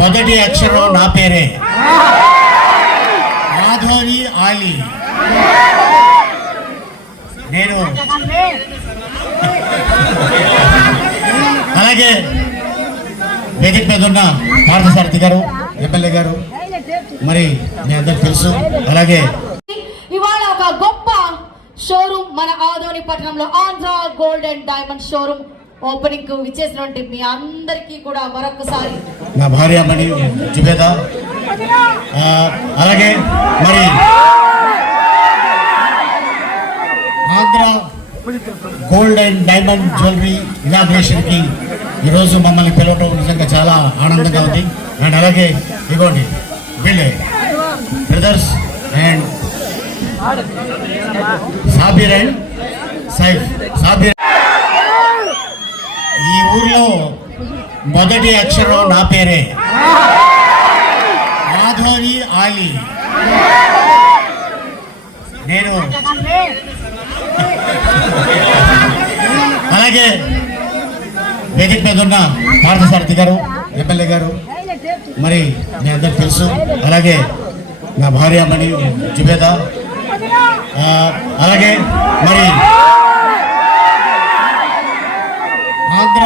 మొదటి అక్షరం నా పేరే, ఆధోని ఆలి. నేను అలాగే వేదిక మీద ఉన్న పార్థసారథి గారు, ఎమ్మెల్యే గారు, మరి మీ అందరికి తెలుసు. అలాగే ఇవాళ ఒక గొప్ప షోరూమ్ మన ఆదోని పట్టణంలో Andhra gold and diamond showroom opening కు విచ్చేసినటువంటి మీ అందరికీ కూడా మరొకసారి నా భార్యమణి జుబేద, అలాగే మరి Andhra gold and diamond jewellery inauguration కి ఈరోజు మమ్మల్ని పిలవటం నిజంగా చాలా ఆనందంగా ఉంది. అండ్ అలాగే ఇదిగోండి వీళ్ళే brothers and Sabir and Saif. Sabir ఈ ఊర్లో మొదటి అక్షరం నా పేరే, ఆధోని ఆలి. నేను అలాగే వేదిక మీద ఉన్న పార్థసారథి గారు, ఎమ్మెల్యే గారు, మరి మీ అందరికి తెలుసు. అలాగే నా భార్యమణి జుబేద, అలాగే మరి Andhra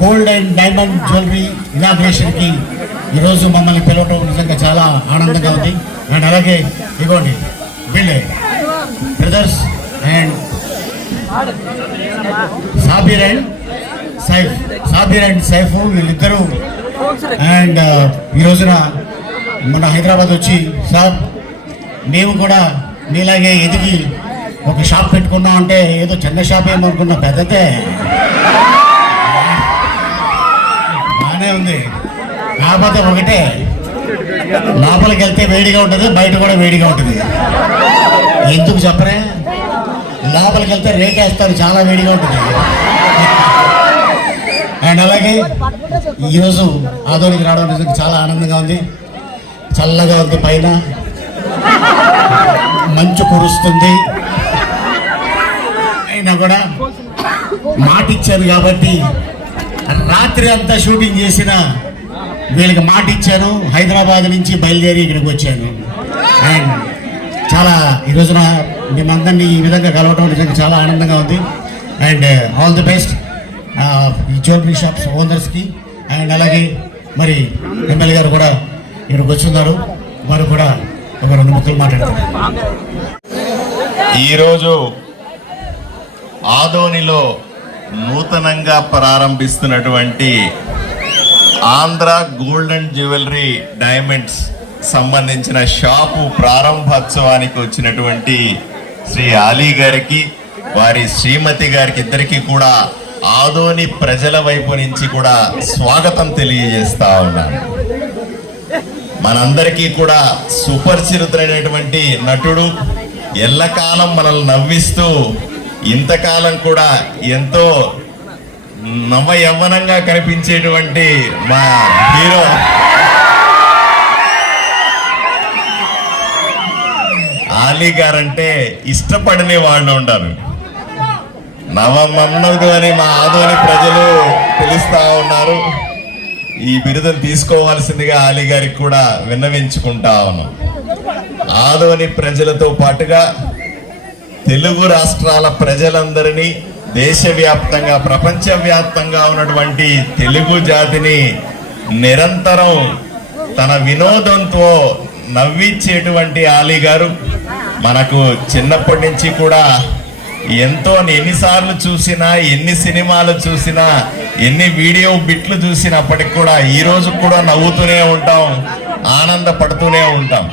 gold and diamond jewellery inauguration కి ఈరోజు మమ్మల్ని పిలవటం నిజంగా చాలా ఆనందంగా ఉంది. అండ్ అలాగే ఇదిగోండి వీళ్ళే brothers and Sabir and Saif. Sabir and Saif వీళ్ళిద్దరూ అండ్ ఈ రోజున మొన్న హైదరాబాద్ వచ్చి, సార్ మేము కూడా మీలాగే ఎదిగి ఒక షాప్ పెట్టుకున్నాం అంటే ఏదో చిన్న షాప్ ఏమో అనుకున్నా, పెద్దదే బాగానే ఉంది. కాకపోతే ఒకటే, లోపలికి వెళ్తే వేడిగా ఉంటుంది, బయట కూడా వేడిగా ఉంటుంది. ఎందుకు చెప్పరే, లోపలికి వెళ్తే రేట్ వేస్తారు, చాలా వేడిగా ఉంటుంది. అండ్ అలాగే ఈరోజు ఆదోనికి రావడం నిజంగా చాలా ఆనందంగా ఉంది. చల్లగా ఉంది, పైన మంచు కురుస్తుంది. అయినా కూడా మాట ఇచ్చాను కాబట్టి రాత్రి అంతా షూటింగ్ చేసిన వీళ్ళకి మాట ఇచ్చాను. హైదరాబాద్ నుంచి బయలుదేరి ఇక్కడికి వచ్చాను. అండ్ చాలా ఈ రోజున మేమందరినీ ఈ విధంగా కలవడం నిజంగా చాలా ఆనందంగా ఉంది. అండ్ ఆల్ ది బెస్ట్ ఈ జ్యువెలరీ షాప్స్ ఓనర్స్కి. అండ్ అలాగే మరి ఎమ్మెల్యే గారు కూడా ఇక్కడికి వచ్చున్నారు, వారు కూడా ఒక 2 ముక్కలు మాట్లాడతారు. ఈరోజు ఆదోనిలో నూతనంగా ప్రారంభిస్తున్నటువంటి Andhra gold and jewellery diamonds సంబంధించిన షాపు ప్రారంభోత్సవానికి వచ్చినటువంటి శ్రీ ఆలీ గారికి, వారి శ్రీమతి గారికి ఇద్దరికి కూడా ఆదోని ప్రజల వైపు నుంచి కూడా స్వాగతం తెలియజేస్తా ఉన్నాను. మనందరికీ కూడా సుపరిచితుడైనటువంటి నటుడు, ఎల్లకాలం మనల్ని నవ్విస్తూ ఇంతకాలం కూడా ఎంతో నవ యవ్వనంగా కనిపించేటువంటి మా హీరో ఆలీ గారంటే ఇష్టపడని వాళ్ళు ఉంటారు. నవమన్నుడు అని మా ఆదోని ప్రజలు పిలుస్తా ఉన్నారు. ఈ బిరుదును తీసుకోవాల్సిందిగా ఆలీ గారికి కూడా విన్నవించుకుంటా ఉన్నాం. ఆదోని ప్రజలతో పాటుగా తెలుగు రాష్ట్రాల ప్రజలందరినీ, దేశవ్యాప్తంగా ప్రపంచవ్యాప్తంగా ఉన్నటువంటి తెలుగు జాతిని నిరంతరం తన వినోదంతో నవ్వించేటువంటి ఆలీ గారు మనకు చిన్నప్పటి నుంచి కూడా ఎంతో ఎన్నిసార్లు చూసినా, ఎన్ని సినిమాలు చూసినా, ఎన్ని వీడియో బిట్లు చూసినప్పటికి కూడా ఈ రోజు కూడా నవ్వుతూనే ఉంటాం, ఆనందపడుతూనే ఉంటాం.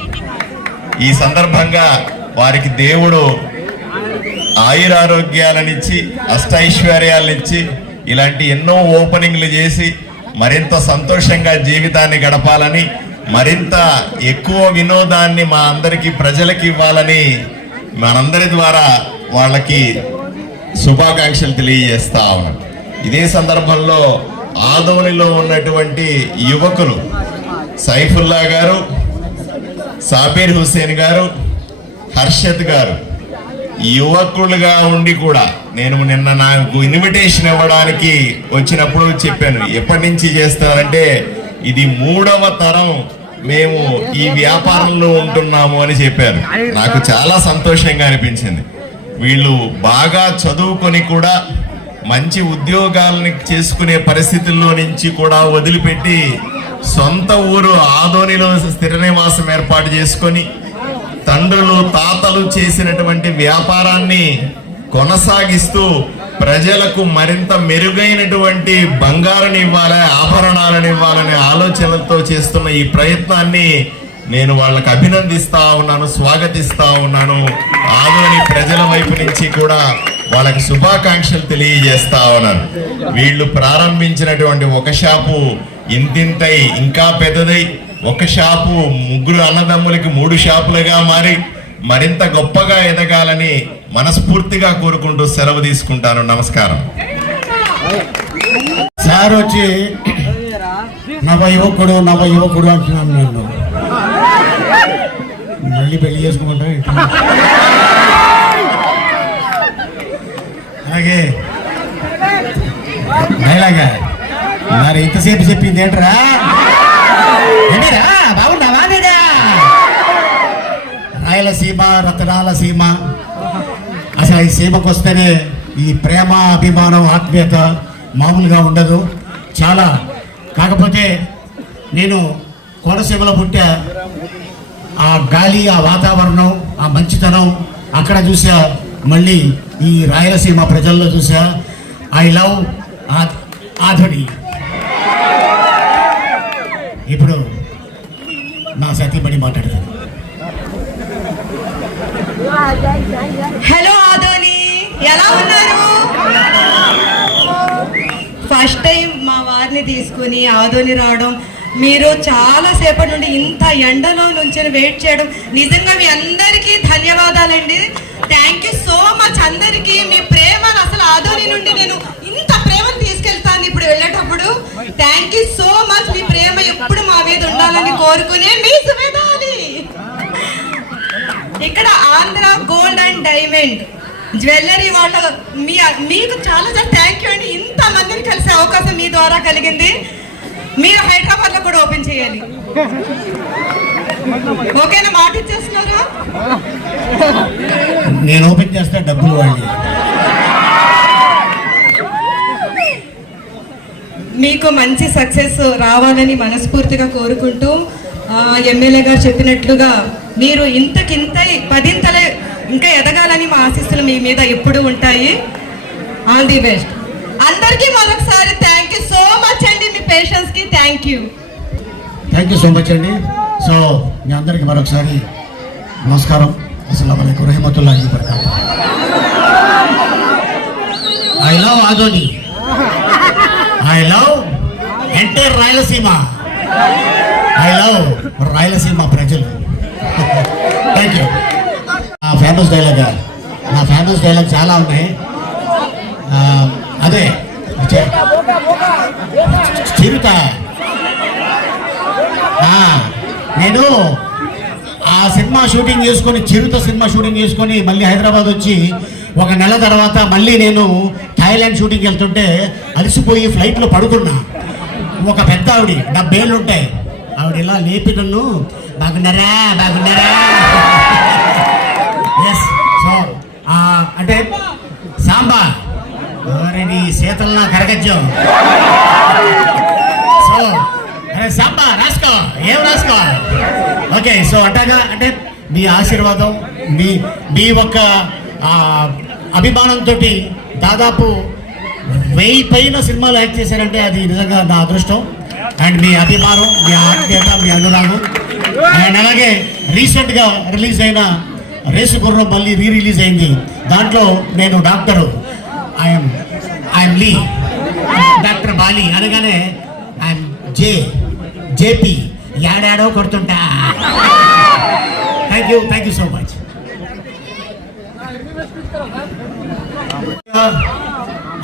ఈ సందర్భంగా వారికి దేవుడు ఆయురారోగ్యాలనిచ్చి, అష్టైశ్వర్యాలనిచ్చి, ఇలాంటి ఎన్నో ఓపెనింగ్లు చేసి మరింత సంతోషంగా జీవితాన్ని గడపాలని, మరింత ఎక్కువ వినోదాన్ని మా అందరికీ ప్రజలకి ఇవ్వాలని మనందరి ద్వారా వాళ్ళకి శుభాకాంక్షలు తెలియజేస్తా ఉన్నాం. ఇదే సందర్భంలో ఆదోనిలో ఉన్నటువంటి యువకులు సైఫుల్లా గారు, సాబీర్ హుసేన్ గారు, హర్షద్ గారు యువకులుగా ఉండి కూడా నేను నిన్న నాకు ఇన్విటేషన్ ఇవ్వడానికి వచ్చినప్పుడు చెప్పాను, ఎప్పటి నుంచి చేస్తారంటే ఇది 3వ తరం మేము ఈ వ్యాపారంలో ఉంటున్నాము అని చెప్పారు. నాకు చాలా సంతోషంగా అనిపించింది. వీళ్ళు బాగా చదువుకొని కూడా మంచి ఉద్యోగాలని చేసుకునే పరిస్థితుల్లో నుంచి కూడా వదిలిపెట్టి సొంత ఊరు ఆదోనిలో స్థిర నివాసం ఏర్పాటు చేసుకొని తండ్రులు తాతలు చేసినటువంటి వ్యాపారాన్ని కొనసాగిస్తూ ప్రజలకు మరింత మెరుగైనటువంటి బంగారం ఇవ్వాలి, ఆభరణాలను ఇవ్వాలనే ఆలోచనలతో చేస్తున్న ఈ ప్రయత్నాన్ని నేను వాళ్ళకి అభినందిస్తా ఉన్నాను, స్వాగతిస్తా ఉన్నాను. ఆదోని ప్రజల వైపు నుంచి కూడా వాళ్ళకి శుభాకాంక్షలు తెలియజేస్తా ఉన్నాను. వీళ్ళు ప్రారంభించినటువంటి ఒక షాపు ఇంతింతై ఇంకా పెద్దదై ఒక షాపు 3 అన్నదమ్ములకి 3 షాపులుగా మారి మరింత గొప్పగా ఎదగాలని మనస్ఫూర్తిగా కోరుకుంటూ సెలవు తీసుకుంటాను. నమస్కారం. సార్ వచ్చి నవ యువకుడు అంటున్నాను. నన్ను మళ్ళీ పెళ్లి చేసుకుంటారు. అలాగే డైలాగా మరి ఇంతసేపు చెప్పింది ఏంట్రా బాగున్నావా లేదా? రాయలసీమ, రతనాల సీమ, అసలు ఈ సీమకు వస్తేనే ఈ ప్రేమ, అభిమానం, ఆత్మీయత మామూలుగా ఉండదు చాలా. కాకపోతే నేను కోనసీమలో పుట్టా. ఆ గాలి, ఆ వాతావరణం, ఆ మంచితనం అక్కడ చూసా, మళ్ళీ ఈ రాయలసీమ ప్రజల్లో చూసా. I love Adoni. ఇప్పుడు నా సతీమణి మాట్లాడతాను. హలో ఆదోని, ఎలా ఉన్నారు? ఫస్ట్ టైం మా వారిని తీసుకుని ఆదోని రావడం, మీరు చాలా సేపటి నుండి ఇంత ఎండలో నుంచి వెయిట్ చేయడం, నిజంగా మీ అందరికీ ధన్యవాదాలండి. థ్యాంక్ యూ సో మచ్ అందరికీ. మీ ప్రేమను అసలు ఆదోని నుండి నేను ఇంత ప్రేమను తీసుకెళ్తాను ఇప్పుడు వెళ్ళేటప్పుడు. Thank you so much. మీ ప్రేమ ఎప్పుడు మా మీద ఉండాలని కోరుకునే మీ సువేదాలి. ఇక్కడ Andhra gold and diamond jewellery వాళ్ళ మీకు చాలా చాలా థ్యాంక్ యూ అండి. ఇంత మందిని కలిసే అవకాశం మీ ద్వారా కలిగింది. మీరు హైదరాబాద్ లో కూడా ఓపెన్ చేయాలి. ఓకేనా? మాట ఇచ్చేస్తున్నారా? నేను ఓపెన్ చేస్తా, డబ్బులు వాళ్ళు. మీకు మంచి సక్సెస్ రావాలని మనస్ఫూర్తిగా కోరుకుంటూ, ఎమ్మెల్యే గారు చెప్పినట్లుగా మీరు ఇంతకింత 10 ఇంకా ఎదగాలని మా ఆశీస్సులు మీ మీద ఎప్పుడూ ఉంటాయి. ఆల్ ది బెస్ట్ అందరికీ. మరొకసారి థ్యాంక్ యూ సో మచ్ అండి. మీ పేషెన్స్ కి థ్యాంక్ యూ సో మచ్ అండి. సో మీ అందరికి మరొకసారి నమస్కారం. అస్సలాము అలైకుం రహమతుల్లాహి వబరకాతుహు. I love Adoni, I love entire Rayalaseema, I love Rayalaseema ప్రజలు. Thank you. నా ఫేమస్ డైలాగ్ చాలా ఉన్నాయి. అదే చిరుత. నేను ఆ సినిమా షూటింగ్ చేసుకొని, చిరుత సినిమా షూటింగ్ చేసుకొని మళ్ళీ హైదరాబాద్ వచ్చి 1 నెల తర్వాత మళ్ళీ నేను థాయిలాండ్ షూటింగ్కి వెళ్తుంటే అలసిపోయి ఫ్లైట్లో పడుకున్నా. ఒక పెద్ద ఆవిడ 70 ఏళ్ళు ఉంటాయి. ఆవిడ ఇలా లేపి నన్ను బాగున్నారా ఎస్. సో అంటే సాంబా రెడీ శీతల్లా కరగజ్జం. సో అరే సాంబా రాసుకో, ఏం రాసుకో. ఓకే. సో అంటాగా అంటే మీ ఆశీర్వాదం, మీ ఒక్క అభిమానంతో దాదాపు 1000 పైన సినిమాలు యాక్ట్ చేశారంటే అది నిజంగా నా అదృష్టం. అండ్ మీ అభిమానం, మీ ఆత్మీయత, మీ అనురాగం. అండ్ అలాగే రీసెంట్గా రిలీజ్ అయిన రేసు గుర్రం మళ్ళీ రిలీజ్ అయింది. దాంట్లో నేను doctor, I'm Lee, doctor Bali అనగానే ఐఎమ్ జేపీ యాడాడో కొడుతుంటా. Thank you so much.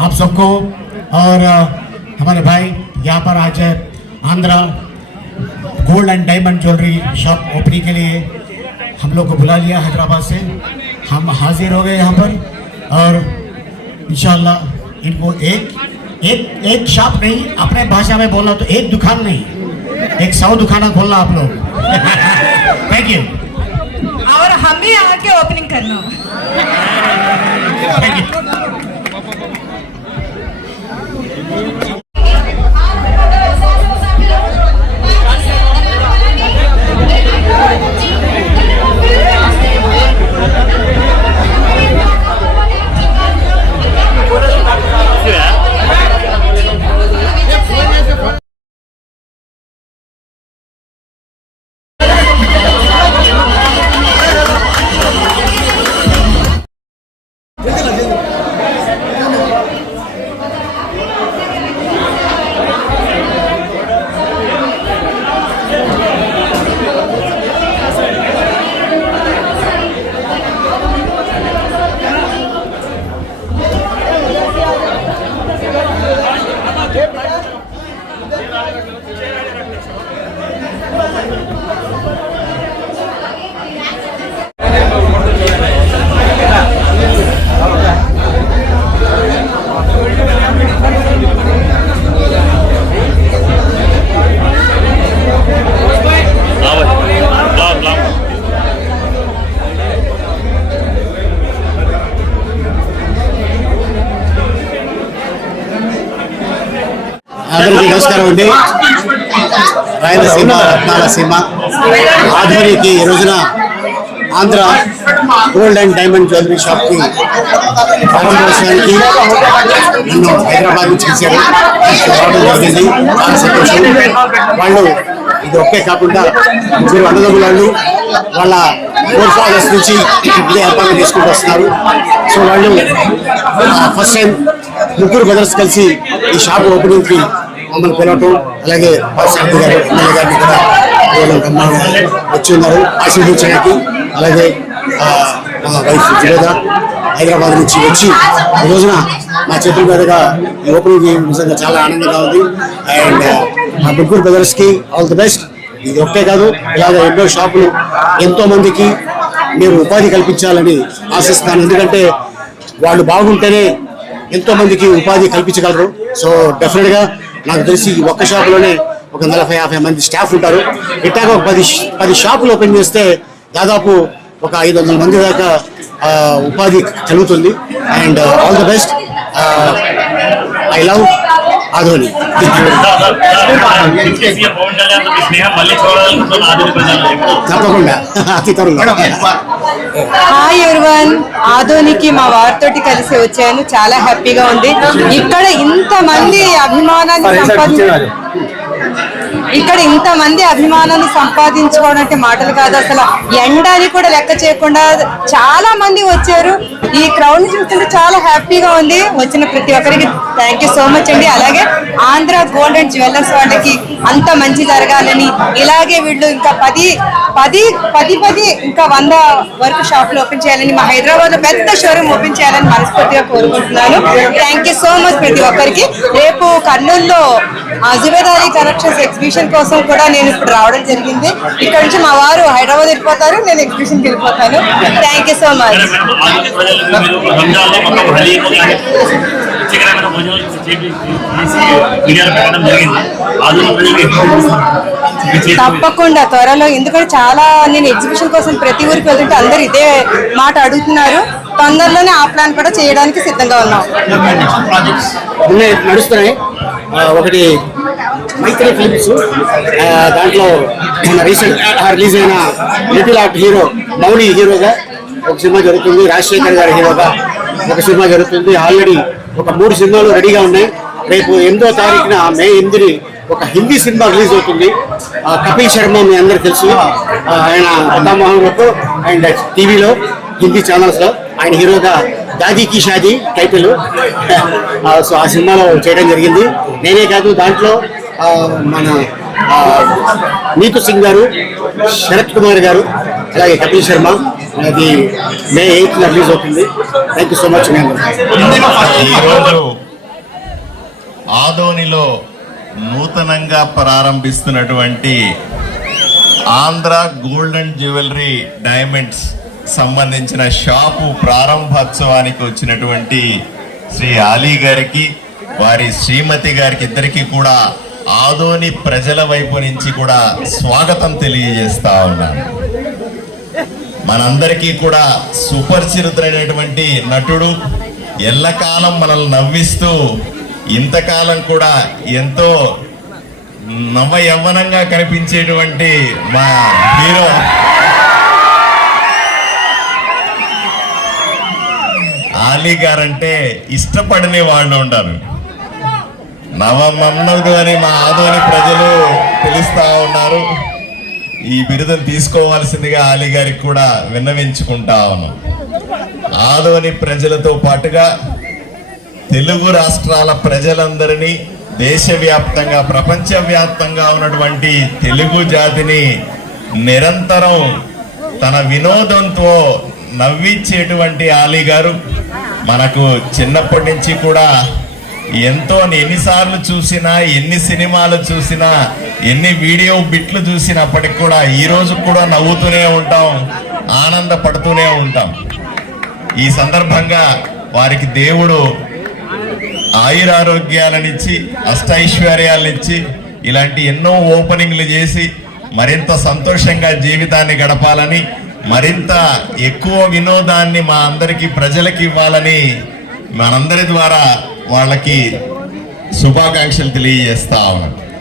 आप सबको और हमारे भाई यहाँ पर आज Andhra gold and diamond jewellery shop opening के लिए हम लोग को बुला लिया हैदराबाद से. हम हाजिर हो गए यहाँ पर और इंशाल्लाह इनको एक शॉप नहीं, अपने भाषा में बोला तो एक दुकान नहीं, एक साउथ खाना खोलना आप लोग. Thank you. और हम ही आके ओपनिंग करना. Thank you. అందరికీ నమస్కారం అండి. రాయలసీమ రత్నాలసీమ ఆధ్వర్యకి ఈ రోజున Andhra gold and diamond jewellery షాప్కి ప్రారంభోత్సవానికి నన్ను హైదరాబాద్ నుంచి చేశారు. రావడం జరిగింది. చాలా సంతోషం. వాళ్ళు ఇది ఒకే కాకుండా ముగ్గురు అన్నదమ్ములు వాళ్ళ ఫోర్ ఫాదర్స్ నుంచి ఇదే ఏర్పాట్లు చేసుకుంటూ వస్తున్నారు. సో వాళ్ళు ఫస్ట్ టైం ముగ్గురు బ్రదర్స్ కలిసి ఈ షాప్ ఓపెనింగ్కి మమ్మల్ని పిలవటం, అలాగే పార్సారథి గారు ఎమ్మెల్యే గారిని కూడా వచ్చి ఉన్నారు ఆశీర్వదించడానికి. అలాగే మా వైఫ్ జుబేదా హైదరాబాద్ నుంచి వచ్చి ఈ రోజున మా చేతుల మీదుగా ఈ ఓపెనింగ్ నిజంగా చాలా ఆనందంగా ఉంది. అండ్ మా ముగ్గురు బ్రదర్స్కి ఆల్ ది బెస్ట్. ఇది ఒకే కాదు, ఇలాగ ఎన్నో షాపులు ఎంతో మందికి మీరు ఉపాధి కల్పించాలని ఆశిస్తాను. ఎందుకంటే వాళ్ళు బాగుంటేనే ఎంతో మందికి ఉపాధి కల్పించగలరు. సో డెఫినెట్ గా నాకు తెలిసి ఒక్క షాపులోనే ఒక 40-50 మంది స్టాఫ్ ఉంటారు. ఇట్లాగా ఒక 10 షాపులు ఓపెన్ చేస్తే దాదాపు ఒక 500 మంది దాకా ఉపాధి కలుగుతుంది. And all the best. I love Adoni. తప్పకుండా అతి త్వరలో. హాయ్ ఎవరివన్, ఆధోనికి మా వారితోటి కలిసి వచ్చాను. చాలా హ్యాపీగా ఉంది. ఇక్కడ ఇంతమంది అభిమానాన్ని సంపాదించుకోవడం అంటే మాటలు కాదు. అసలు ఎండని కూడా లెక్క చేయకుండా చాలా మంది వచ్చారు. ఈ క్రౌడ్ ని చూస్తుంటే చాలా హ్యాపీగా ఉంది. వచ్చిన ప్రతి ఒక్కరికి థ్యాంక్ యూ సో మచ్ అండి. అలాగే ఆంధ్ర గోల్డ్ అండ్ జ్యువెలర్స్ వాళ్ళకి అంత మంచి జరగాలని, ఇలాగే వీళ్ళు ఇంకా 10 ఇంకా 100 వరకు షాపులు ఓపెన్ చేయాలని, మా హైదరాబాద్ లో పెద్ద షోరూమ్ ఓపెన్ చేయాలని మనస్ఫూర్తిగా కోరుకుంటున్నాను. థ్యాంక్ యూ సో మచ్ ప్రతి ఒక్కరికి. రేపు కర్నూలులో జుబేదారీ కలెక్షన్స్ ఎగ్జిబిషన్ కోసం కూడా నేను ఇప్పుడు రావడం జరిగింది. ఇక్కడ నుంచి మా వారు హైదరాబాద్ వెళ్ళిపోతారు, నేను ఎగ్జిబిషన్కి వెళ్ళిపోతాను. Thank you so much. తప్పకుండా త్వరలో, ఎందుకంటే చాలా నేను ఎగ్జిబిషన్ కోసం ప్రతి ఊరికి వెళ్తుంటే అందరు ఇదే మాట అడుగుతున్నారు. తొందరలోనే ఆ ప్లాన్ కూడా చేయడానికి సిద్ధంగా ఉన్నాం. నడుస్తున్నాయి. ఒకటి మైత్రి ఫిల్మ్స్, దాంట్లో మన రీసెంట్ రిలీజ్ అయిన లిటిల్ ఆర్ట్ హీరో మౌని హీరోగా ఒక సినిమా జరుగుతుంది. రాజశేఖర్ గారి హీరోగా ఒక సినిమా జరుగుతుంది. ఆల్రెడీ ఒక 3 సినిమాలు రెడీగా ఉన్నాయి. రేపు 8వ తారీఖున మే 8ని ఒక హిందీ సినిమా రిలీజ్ అవుతుంది. కపిల్ శర్మ మీ అందరు తెలుసు, ఆయన కథామోహన్లో అండ్ టీవీలో హిందీ ఛానల్స్ లో ఆయన హీరోగా దాదీ కి షాదీ టైటిల్. సో ఆ సినిమాలో చేయడం జరిగింది. నేనే కాదు, దాంట్లో మన నీతు సింగ్ గారు, శరత్ కుమార్ గారు, అలాగే కపిల్ శర్మ. అది మే 8న రిలీజ్ అవుతుంది. Thank you so much. ఈరోజు ఆదోనిలో నూతనంగా ప్రారంభిస్తున్నటువంటి Andhra gold and jewellery diamonds సంబంధించిన షాపు ప్రారంభోత్సవానికి వచ్చినటువంటి శ్రీ ఆలీ గారికి, వారి శ్రీమతి గారికి ఇద్దరికి కూడా ఆదోని ప్రజల వైపు నుంచి కూడా స్వాగతం తెలియజేస్తా ఉన్నాను. మనందరికీ కూడా సుపరిచితుడైనటువంటి నటుడు, ఎల్లకాలం మనల్ని నవ్విస్తూ ఇంతకాలం కూడా ఎంతో నవ యవ్వనంగా కనిపించేటువంటి మా హీరో ఆలీ గారంటే ఇష్టపడని వాళ్ళు ఉంటారు. నవమన్మధుడు అని మా ఆదోని ప్రజలు పిలుస్తా ఉన్నారు. ఈ బిరుదును తీసుకోవాల్సిందిగా ఆలీ గారికి కూడా విన్నవించుకుంటా ఉన్నాం. ఆదోని ప్రజలతో పాటుగా తెలుగు రాష్ట్రాల ప్రజలందరినీ, దేశవ్యాప్తంగా ప్రపంచవ్యాప్తంగా ఉన్నటువంటి తెలుగు జాతిని నిరంతరం తన వినోదంతో నవ్వించేటువంటి ఆలీ గారు మనకు చిన్నప్పటి నుంచి కూడా ఎంతో, ఎన్నిసార్లు చూసినా, ఎన్ని సినిమాలు చూసినా, ఎన్ని వీడియో బిట్లు చూసినప్పటికి కూడా ఈ రోజు కూడా నవ్వుతూనే ఉంటాం, ఆనందపడుతూనే ఉంటాం. ఈ సందర్భంగా వారికి దేవుడు ఆయురారోగ్యాలనిచ్చి, అష్టైశ్వర్యాలనిచ్చి, ఇలాంటి ఎన్నో ఓపెనింగ్లు చేసి మరింత సంతోషంగా జీవితాన్ని గడపాలని, మరింత ఎక్కువ వినోదాన్ని మా అందరికీ ప్రజలకి ఇవ్వాలని మనందరి ద్వారా వాళ్ళకి శుభాకాంక్షలు తెలియజేస్తా ఉన్నాను.